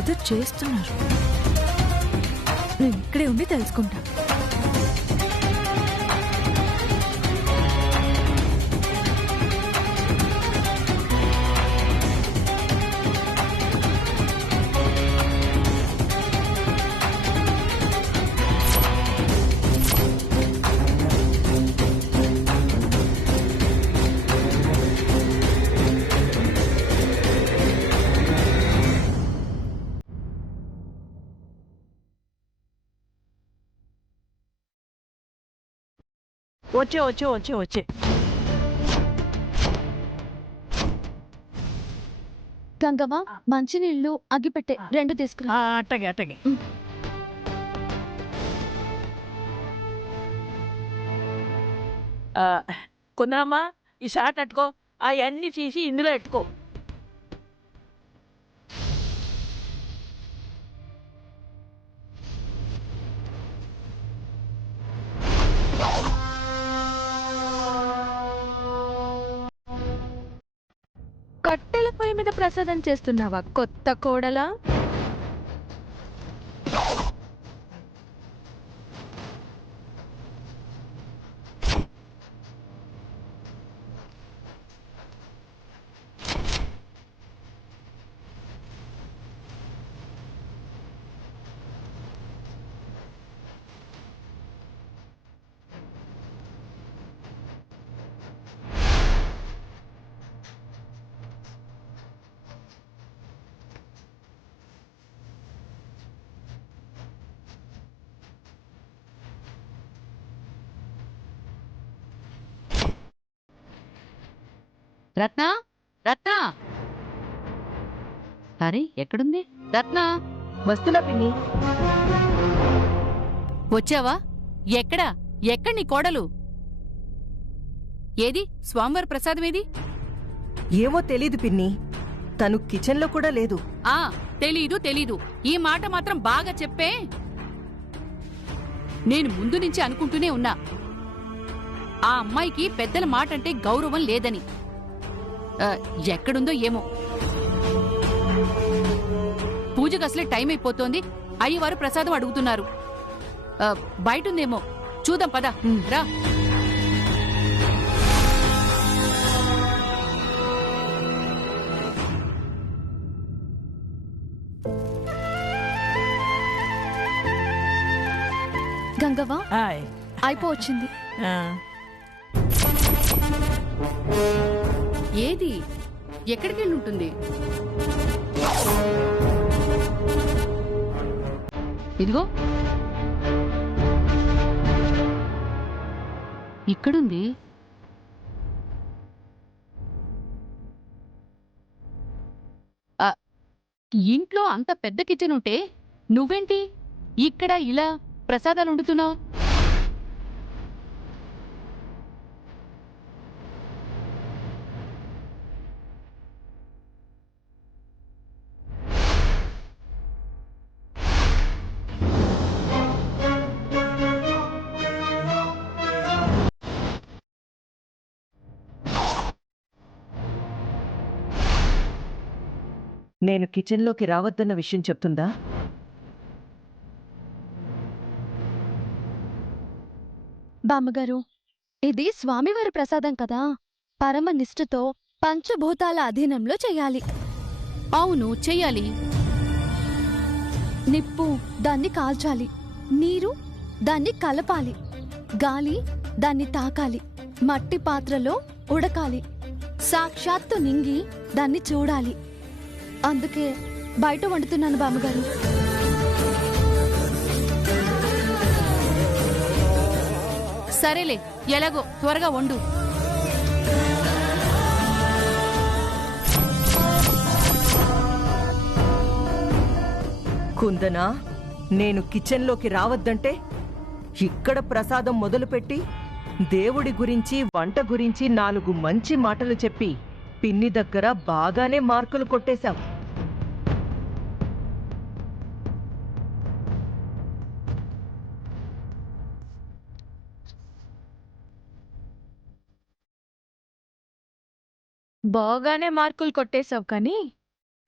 ఏదో చేస్తున్నారు. నేను ఇక్కడే ఉండి తెలుసుకుంటా. వచ్చే గంగవ్వ, మంచినీళ్ళు అగ్గిపెట్టే 2 తీసుకురా. అట్టగే కొందరమ్మా ఈ షాట్ అట్టుకో, అవన్నీ తీసి ఇందులో పెట్టుకో. కట్టెల పొయ్యి మీద ప్రసాదం చేస్తున్నావా కొత్త కోడలా? రత్న, రత్న, అరే ఎక్కడుంది రత్న? వస్తున్నా పిన్ని. వచ్చావా? ఎక్కడా? ఎక్కడ నీ కోడలు? ఏది స్వామివారి ప్రసాదమేది? ఏమో తెలీదు పిన్ని, తను కిచెన్లో కూడా లేదు. తెలీదు. ఈ మాట మాత్రం బాగా చెప్పే. నేను ముందు నుంచి అనుకుంటూనే ఉన్నా, ఆ అమ్మాయికి పెద్దల మాట అంటే గౌరవం లేదని. ఎక్కడుందో ఏమో. పూజకు అసలే టైం అయిపోతోంది, అయ్యవారు ప్రసాదం అడుగుతున్నారు. బయటుందేమో చూద్దాం, పద రా. గంగవ్వ, అయిపోవచ్చింది. ఏది ఎక్కడికి వెళ్ళుంటుంది? ఇదిగో ఇక్కడుంది. ఇంట్లో అంత పెద్ద కిచెన్ ఉంటే నువ్వేంటి ఇక్కడ ఇలా ప్రసాదాలు వండుతున్నావు? నేను కిచెన్లోకి రావద్దన్న విషయం చెప్తుందా? బామ్మగారు, ఇది స్వామివారి ప్రసాదం కదా, పరమ నిష్ఠతో పంచభూతాల అధీనంలో చెయ్యాలి. అవును, చెయ్యాలి. నిప్పు దాన్ని కాల్చాలి, నీరు దాన్ని కలపాలి, గాలి దాన్ని తాకాలి, మట్టి పాత్రలో ఉడకాలి, సాక్షాత్తు నింగి దాన్ని చూడాలి. అందుకే బయట వండుతున్నాను బామ్మగారు. సరేలే, ఎలాగో త్వరగా వండు. కుందనా, నేను కిచెన్లోకి రావద్దంటే ఇక్కడ ప్రసాదం మొదలుపెట్టి దేవుడి గురించి వంట గురించి 4 మంచి మాటలు చెప్పి పిన్ని దగ్గర బాగానే మార్కులు కొట్టేశావు. బాగానే మార్కులు కొట్టేశావు, కానీ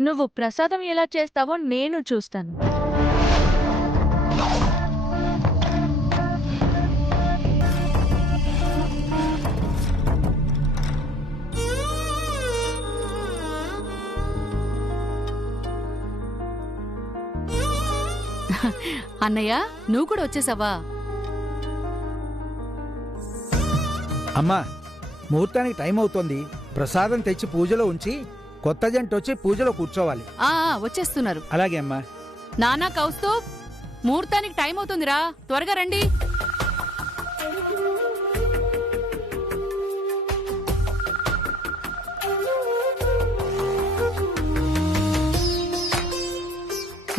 నువ్వు ప్రసాదం ఎలా చేస్తావో నేను చూస్తాను. అన్నయ్య నువ్వు కూడా వచ్చేసావా? అమ్మా, ముహూర్తానికి టైం అవుతోంది. ప్రసాదం తెచ్చి పూజలో ఉంచి కొత్త జంట వచ్చి పూజలో కూర్చోవాలి. వచ్చేస్తున్నారు. అలాగే అమ్మా. నానా కౌస్తు, ముహూర్తానికి టైం అవుతుందిరా, త్వరగా రండి.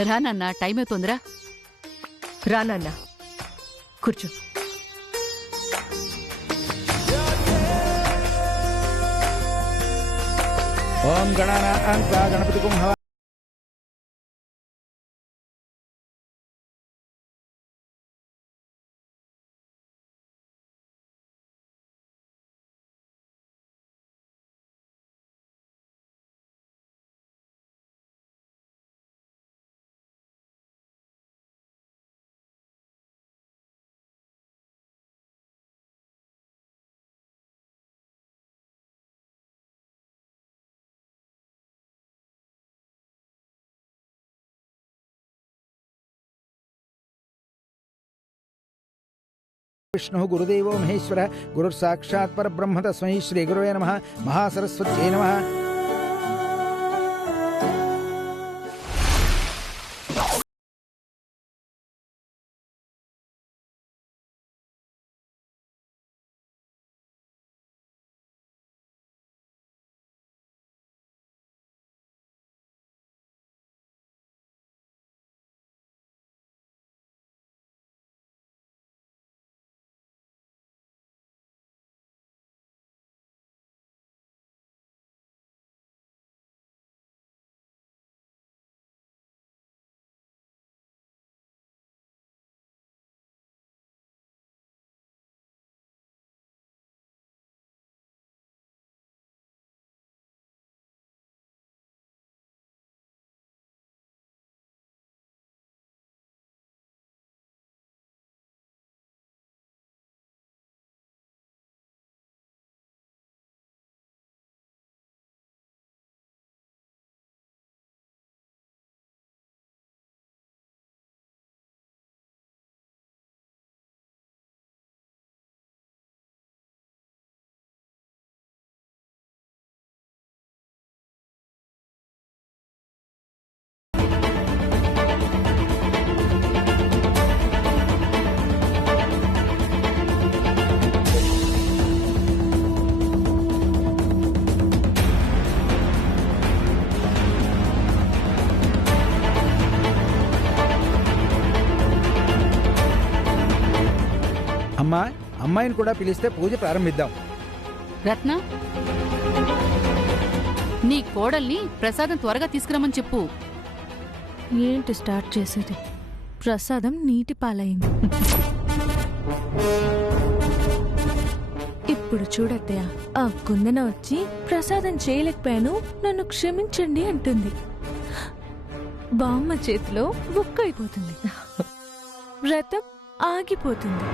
రా నాన్న, టైం అవుతుందిరా. రానన్న, కూర్చో. ఓం గణానాం త్వా గణపతిగుం హవ. విష్ణు గురుదేవో మహేశ్వర గురుసాక్షాత్ పరబ్రహ్మ తస్మై శ్రీ గురవే నమః. మహాసరస్వత్యై నమః. అమ్మా, అమ్మాయిని కూడా పిలిస్తే పూజ ప్రారంభిద్దాం. రత్న, నీ కోడల్ని ప్రసాదం త్వరగా తీసుకురమ్మని చెప్పు. ఏంటి స్టార్ట్ చేసేది? ప్రసాదం నీటి పాలైంది. ఇప్పుడు చూడత్తయ్య, ఆ కుందన వచ్చి ప్రసాదం చేయలేకపోయాను, నన్ను క్షమించండి అంటుంది. బామ్మ చేతిలో బుక్ అయిపోతుంది, వ్రతం ఆగిపోతుంది.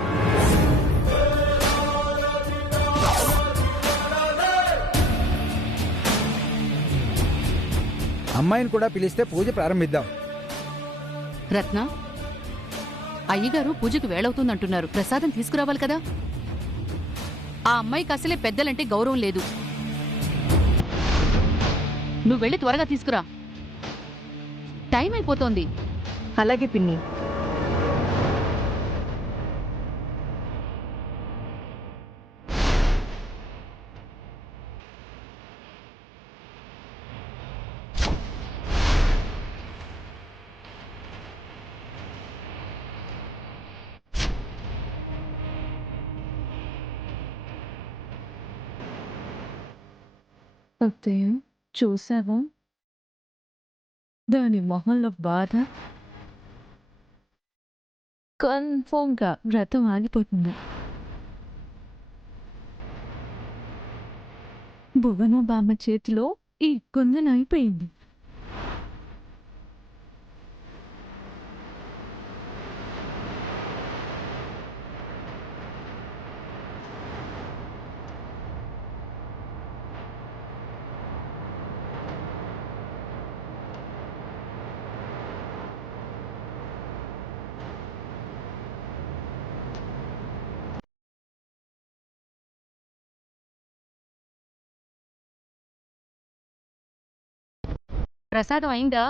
అమ్మాయిని కూడా పిలిస్తే పూజ ప్రారంభిద్దాం. రత్న, అయ్యగారు పూజకు వేళవుతుందంటున్నారు, ప్రసాదం తీసుకురావాలి కదా. ఆ అమ్మాయికి అసలే పెద్దలంటే గౌరవం లేదు. నువ్వు వెళ్ళి త్వరగా తీసుకురా, టైం అయిపోతోంది. అలాగే పిన్ని. అత్తయ్య, చూసావా దాని మొహంలో బాధ? కన్ఫర్మ్గా వ్రతం ఆగిపోతుంది. భువన బామ్మ చేతిలో ఈ కుందన అయిపోయింది. ప్రసాదం అయిందా?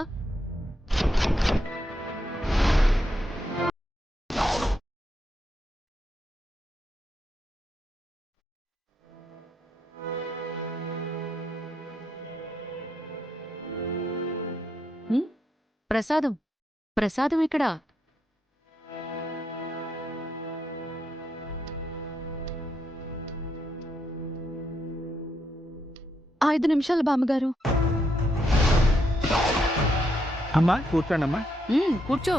ప్రసాదం ప్రసాదం ఇక్కడ. 5 నిమిషాలు బామ్మగారు. అమ్మా కూర్చోండి అమ్మా. కూర్చో.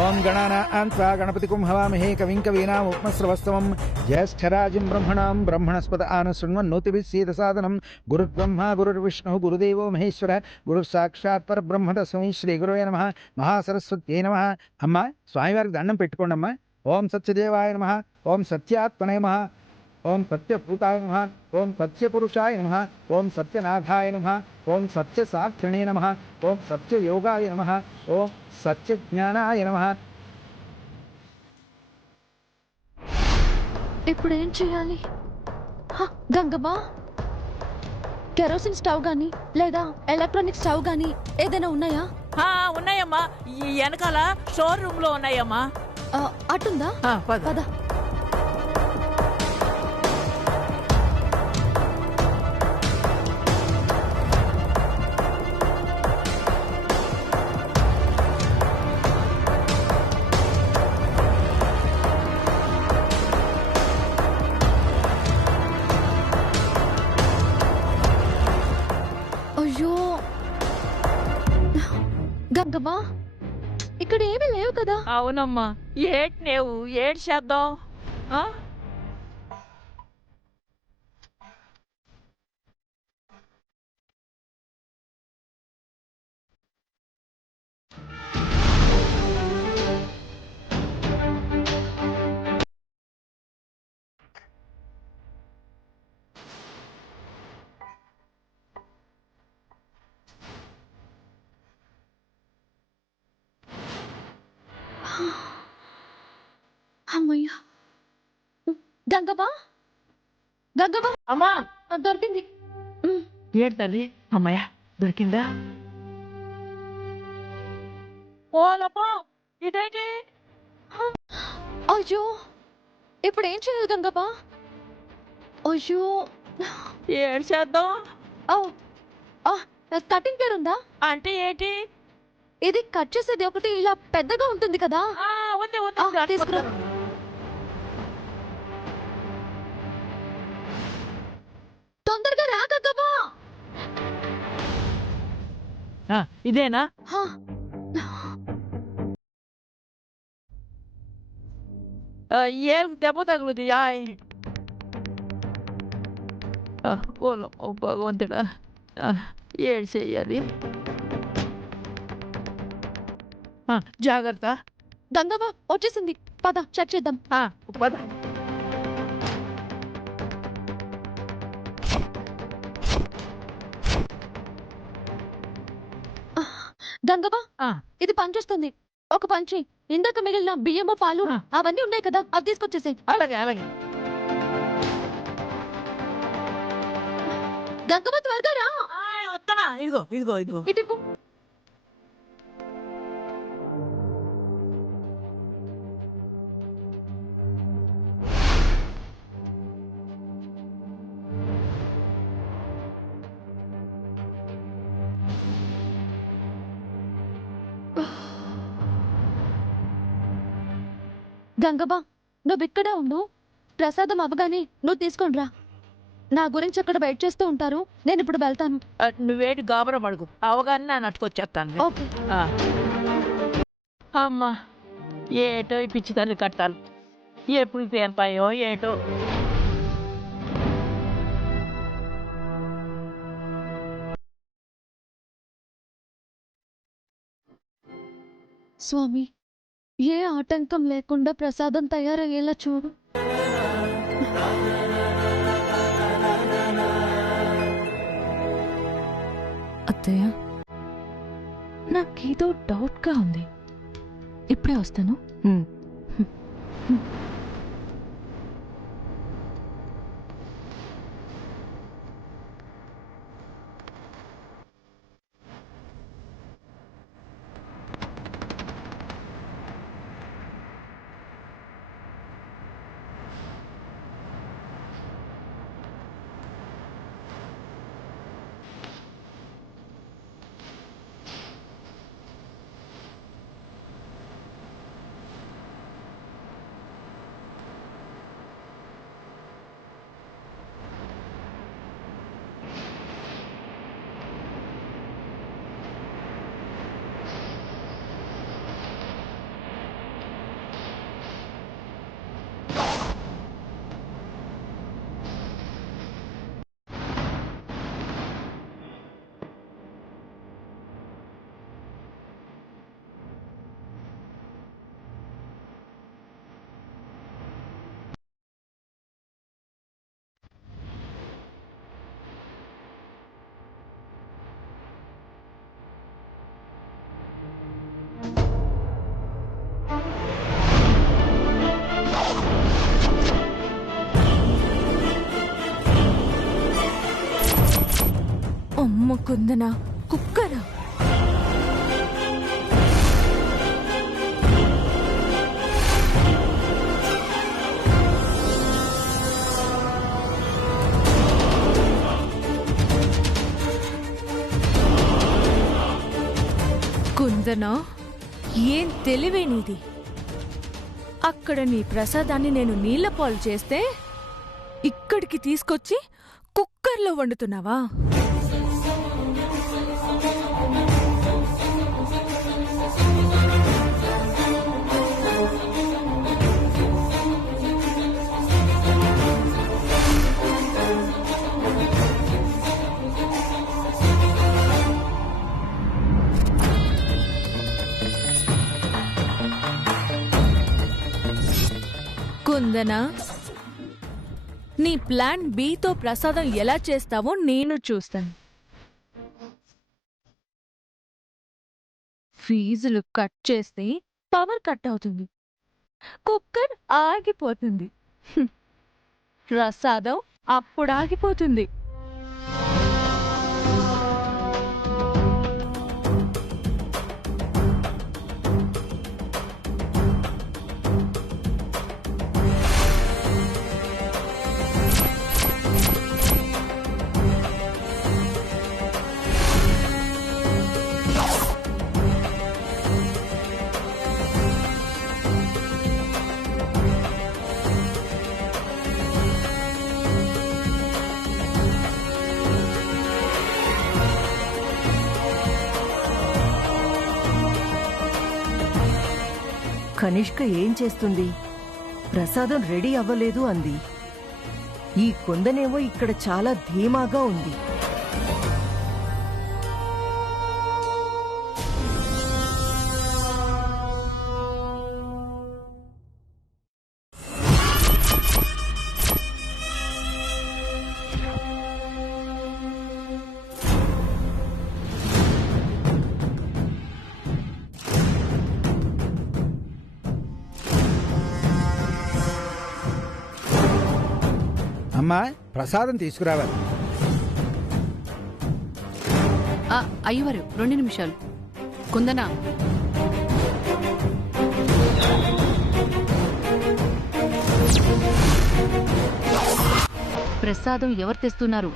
ఓం గణానాం త్వా గణపతిం హవామహే కవిం కవీనాం ఉపమశ్రవస్తమం జ్యేష్ఠరాజం బ్రహ్మణాం బ్రహ్మణస్పద ఆనశృణ్వన్నోతిభిः సీదసాదనం గురుర్బ్రహ్మ గురుర్విష్ణుः గురుదేవో మహేశ్వర గురుః సాక్షాత్ పరబ్రహ్మ తస్మై శ్రీ గురవే నమః మహాసరస్వత్యై నమః. అమ్మా స్వామివారికి దండం పెట్టుకోండి అమ్మా. ఓం సత్యదేవాయ నమః, ఓం సత్యాత్మనే నమః, ఓం సత్యభూతాయ నమః, ఓం సత్యపురుషాయ నమః, ఓం సత్యనాథాయ నమః, ఓం సత్యసాక్షిణే నమః, ఓం సత్యయోగాయ నమః, ఓం సత్యజ్ఞానాయ నమః. ఇప్పుడు ఏం చేయాలి? గంగమ్మా, కెరోసిన్ స్టవ్ గానీ లేదా ఎలక్ట్రానిక్ స్టవ్ గానీ ఏదైనా ఉన్నాయా? ఉన్నాయమ్మా, ఈ వెనకాల స్టోర్ రూమ్ లో ఉన్నాయమ్మా. అటుందా? పద. అయ్యో గంగమ్మా, ఇక్కడ ఏమీ లేవు కదా? అవునమ్మా, ఏటి నేవు ఏడు చేద్దాం? అమ్మయ్యా. గంగమ్మా, గంగమ్మా, అమ్మా దొరికింది. ఏంటి తల్లి? అమ్మయ్య దొరికిందా? ఓలమ్మా ఇదేంటి? అయ్యో, ఇప్పుడు ఏం చేయాలి గంగమ్మా? అయ్యో, ఏడు చేద్దాం? కటింగ్ ప్లేట్ ఉందా? అంటే ఏంటి? ఇది కట్ చేసేది ఒకటి ఇలా పెద్దగా ఉంటుంది కదా? ఉంది ఉంది, తీసుకురా. తొందరగా రా గంగమ్మా. ఇదేనా? ఏం దెబ్బ తగులుది? ఓ భగవంతుడా, ఏడు చెయ్యాలి. జాగ్రత్త. గంగవ్వ వచ్చేసింది, పద చెక్ చేద్దాం. పద. గంగవ్వ, ఇది పనిచేస్తుంది. ఒక పంచి ఇందాక మిగిలిన బియ్యము పాలు అవన్నీ ఉన్నాయి కదా, అవి తీసుకొచ్చేసాయి. అలాగే అలాగే. గంగవ్వ త్వరగా రా. వస్తానా? ఇదిగో ఇదిగో ఇదిగో. ఇటు గంగవ్వ, నువ్వు ఇక్కడే ఉండు. ప్రసాదం అవ్వగానే నువ్వు తీసుకొని రా. నా గురించి అక్కడ వెయిట్ చేస్తూ ఉంటారు. నేను ఇప్పుడు వెళ్తాను. నువ్వేటి గాబరం అడుగు, అవగానే నా నట్టుకొచ్చేస్తాను. ఓకే. అమ్మా, ఏటో ఈ పిచ్చి తల్లి కట్టాలి, ఎప్పుడు తేనిపాయో ఏటో. స్వామి, ఏ ఆటంకం లేకుండా ప్రసాదం తయారయ్యేలా చూడు. అత్తయ్య, నాకేదో డౌట్గా ఉంది. ఇప్పుడే వస్తాను. అమ్మ కుందన కుక్కరా? కుందన, ఏం తెలివే నీది! అక్కడ నీ ప్రసాదాన్ని నేను నీళ్ల పాలు చేస్తే ఇక్కడికి తీసుకొచ్చి కుక్కర్లో వండుతున్నావా? కుందన, నీ ప్లాన్ బితో ప్రసాదం ఎలా చేస్తావో నేను చూస్తాను. ఫీజులు కట్ చేస్తే పవర్ కట్ అవుతుంది, కుక్కర్ ఆగిపోతుంది, ప్రసాదం అప్పుడు ఆగిపోతుంది. కనిష్క ఏం చేస్తుంది? ప్రసాదం రెడీ అవ్వలేదు అంది. ఈ కొందనేమో ఇక్కడ చాలా ధీమాగా ఉంది. అమ్మా, ప్రసాదం తీసుకురావాలి. అయ్యవారు 2 నిమిషాలు. కుందనా, ప్రసాదం ఎవరు తెస్తున్నారు?